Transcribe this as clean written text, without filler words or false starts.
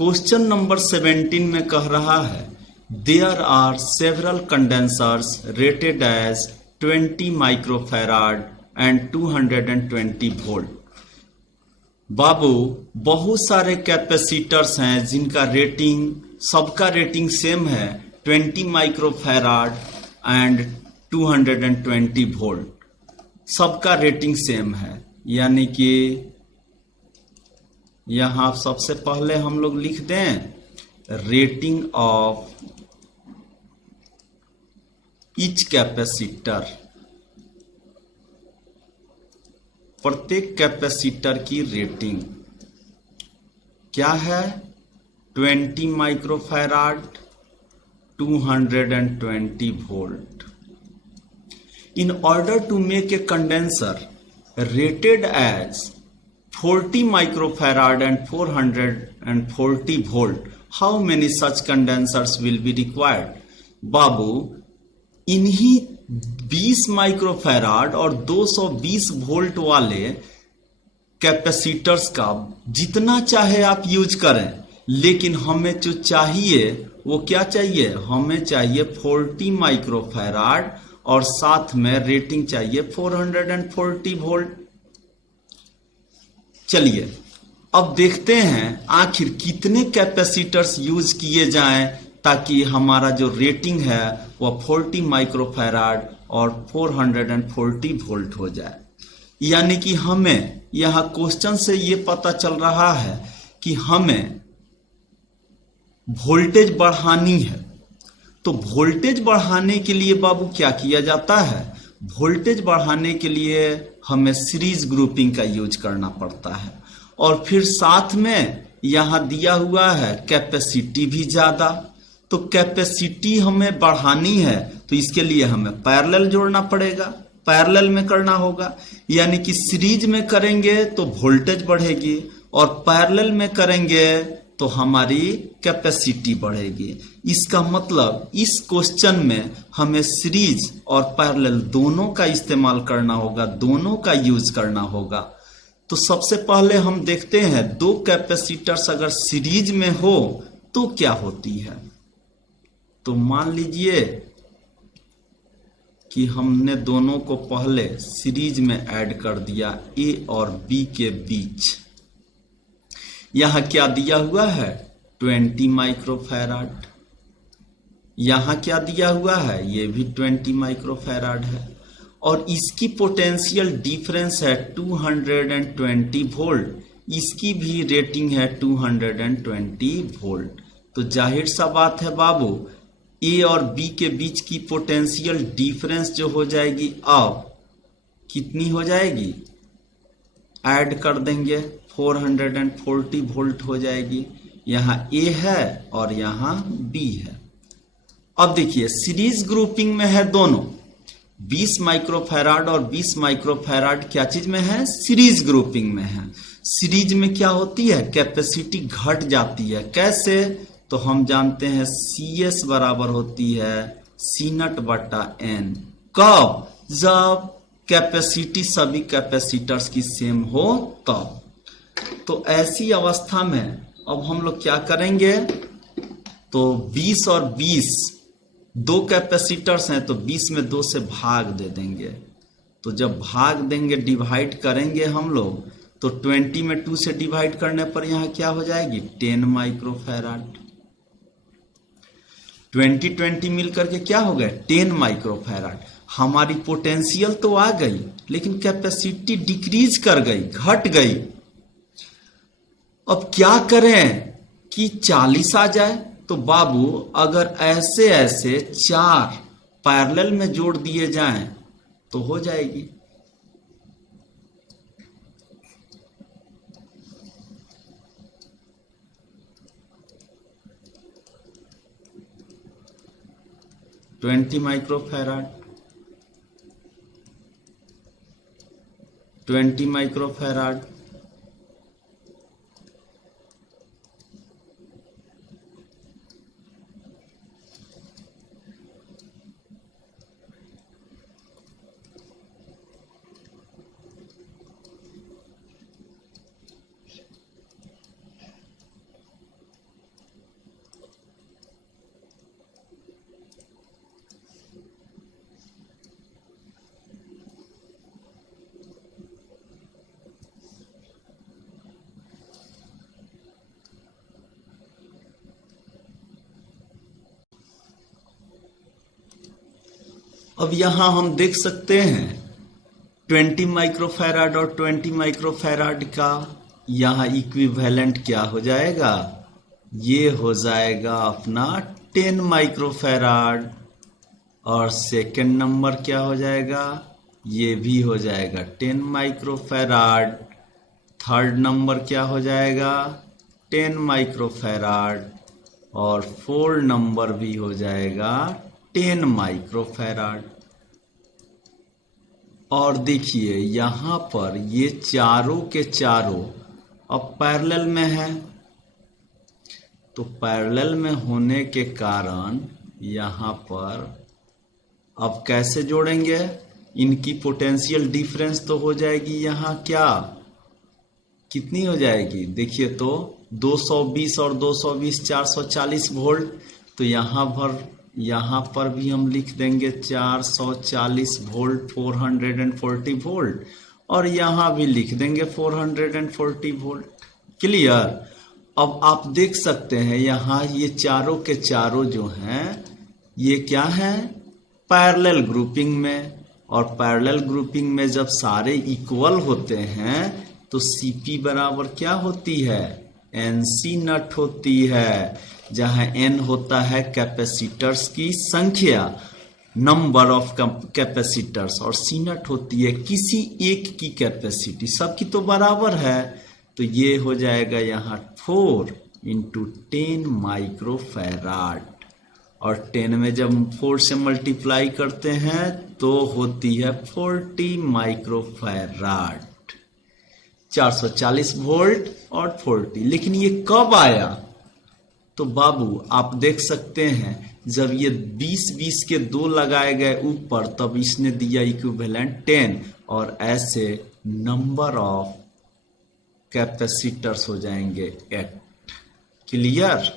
Question number 17 में कह रहा है there are several condensers rated as 20 microfarad and 220 volt. बाबू, बहुत सारे कैपेसिटर्स हैं जिनका रेटिंग, सबका रेटिंग सेम है 20 माइक्रोफैराड एंड 220 वोल्ट। सबका रेटिंग सेम है, यानी कि यहां सबसे पहले हम लोग लिख दें रेटिंग ऑफ ईच कैपेसिटर। प्रत्येक कैपेसिटर की रेटिंग क्या है? 20 microfarad, 220 volt. In order to make a condenser rated as 40 microfarad and 440 volt, how many such condensers will be required? बाबू, इन्हीं 20 माइक्रोफैराड और 220 वोल्ट वाले कैपेसिटर्स का जितना चाहे आप यूज करें, लेकिन हमें जो चाहिए वो क्या चाहिए? हमें चाहिए 40 माइक्रोफैराड और साथ में रेटिंग चाहिए 440 वोल्ट। चलिए अब देखते हैं आखिर कितने कैपेसिटर्स यूज किए जाएं ताकि हमारा जो रेटिंग है वह 40 माइक्रोफैराड और 440 वोल्ट हो जाए। यानी कि हमें यहां क्वेश्चन से ये पता चल रहा है कि हमें वोल्टेज बढ़ानी है। तो वोल्टेज बढ़ाने के लिए बाबू क्या किया जाता है? वोल्टेज बढ़ाने के लिए हमें सीरीज ग्रुपिंग का यूज करना पड़ता है, और फिर साथ में यहां दिया हुआ है कैपेसिटी भी ज्यादा। तो कैपेसिटी हमें बढ़ानी है तो इसके लिए हमें पैरेलल जोड़ना पड़ेगा, पैरेलल में करना होगा। यानी कि सीरीज में करेंगे तो वोल्टेज बढ़ेगी और पैरेलल में करेंगे तो हमारी कैपेसिटी बढ़ेगी। इसका मतलब इस क्वेश्चन में हमें सीरीज और पैरेलल दोनों का इस्तेमाल करना होगा, दोनों का यूज करना होगा। तो सबसे पहले हम देखते हैं दो कैपेसिटर्स अगर सीरीज में हो तो क्या होती है। तो मान लीजिए कि हमने दोनों को पहले सीरीज में ऐड कर दिया ए और बी के बीच। यहां क्या दिया हुआ है? 20 माइक्रोफैराड। यहां क्या दिया हुआ है? ये भी 20 माइक्रोफैराड है, और इसकी पोटेंशियल डिफरेंस है 220 वोल्ट। इसकी भी रेटिंग है 220 वोल्ट। तो जाहिर सा बात है बाबू, ए और बी के बीच की पोटेंशियल डिफरेंस जो हो जाएगी, अब कितनी हो जाएगी? ऐड कर देंगे 440 वोल्ट हो जाएगी। यहां ए है और यहां बी है। अब देखिए सीरीज ग्रुपिंग में है दोनों, 20 माइक्रोफैराड और 20 माइक्रोफैराड क्या चीज में है? सीरीज ग्रुपिंग में है। सीरीज में क्या होती है? कैपेसिटी घट जाती है। कैसे? तो हम जानते हैं CS बराबर होती है C0 बटा N। कब? जब कैपेसिटी सभी कैपेसिटर्स की सेम हो तब। तो ऐसी अवस्था में अब हम लोग क्या करेंगे? तो 20 और 20 दो कैपेसिटर्स हैं, तो 20 में 2 से भाग दे देंगे। तो जब भाग देंगे, डिवाइड करेंगे हम लोग, तो 20 में 2 से डिवाइड करने पर यहां क्या हो जाएगी? 10 माइक्रोफैराड। 20 मिलकर के क्या हो गए? 10 माइक्रोफैराड। हमारी पोटेंशियल तो आ गई, लेकिन कैपेसिटी डिक्रीज कर गई, घट गई। अब क्या करें कि 40 आ जाए? तो बाबू अगर ऐसे ऐसे 4 पैरेलल में जोड़ दिए जाएं तो हो जाएगी। ट्वेंटी माइक्रोफैराड, 20 माइक्रोफैराड, अब यहां हम देख सकते हैं 20 माइक्रोफैराड और 20 माइक्रोफैराड का यहाँ इक्विवेलेंट क्या हो जाएगा, ये हो जाएगा अपना 10 माइक्रोफैराड। और सेकंड नंबर क्या हो जाएगा, ये भी हो जाएगा 10 माइक्रोफैराड। थर्ड नंबर क्या हो जाएगा, 10 माइक्रोफैराड। और फोर्थ नंबर भी हो जाएगा 10 माइक्रोफैराड। और देखिए यहाँ पर ये चारों के चारों अब पैरेलल में है, तो पैरेलल में होने के कारण यहाँ पर अब कैसे जोड़ेंगे, इनकी पोटेंशियल डिफरेंस तो हो जाएगी यहाँ क्या, कितनी हो जाएगी, देखिए तो 220 और 220 440 वोल्ट। तो यहाँ पर भी हम लिख देंगे 440 वोल्ट 440 वोल्ट, और यहाँ भी लिख देंगे 440 वोल्ट। क्लियर। अब आप देख सकते हैं यहाँ ये चारों के चारों जो हैं ये क्या हैं, पैरेलल ग्रुपिंग में। और पैरेलल ग्रुपिंग में जब सारे इक्वल होते हैं तो सीपी बराबर क्या होती है, एनसी नट होती है, जहां एन होता है कैपेसिटर्स की संख्या, नंबर ऑफ कैपेसिटर्स, और सी नट होती है किसी एक की कैपेसिटी, सबकी तो बराबर है। तो ये हो जाएगा यहाँ 4 इंटू 10 माइक्रोफैराड। और 10 में जब 4 से मल्टीप्लाई करते हैं तो होती है 40 माइक्रोफैराड। 440 वोल्ट और 40। लेकिन ये कब आया, तो बाबू आप देख सकते हैं जब ये 20-20 के 2 लगाए गए ऊपर, तब इसने दिया इक्विवेलेंट 10, और ऐसे नंबर ऑफ कैपेसिटर्स हो जाएंगे 8। क्लियर।